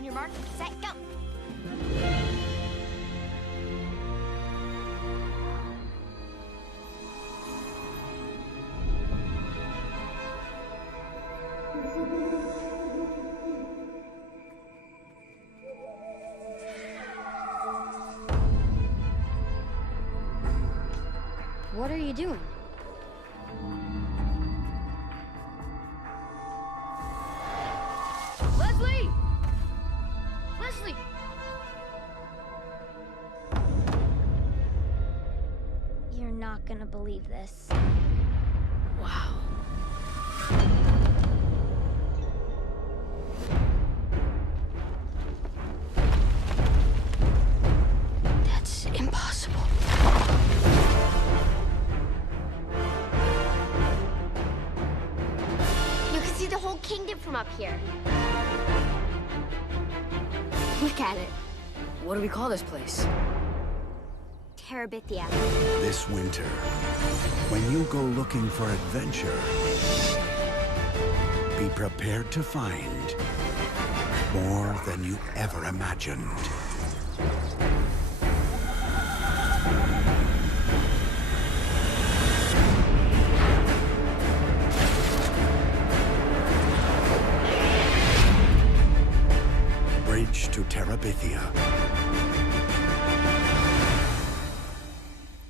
On your mark, set, go. What are you doing? Leslie! Leslie! You're not gonna believe this. Wow. That's impossible. You can see the whole kingdom from up here. Look at it. What do we call this place? Terabithia. This winter, when you go looking for adventure, be prepared to find more than you ever imagined. Bridge to Terabithia.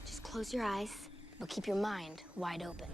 Just close your eyes, but keep your mind wide open.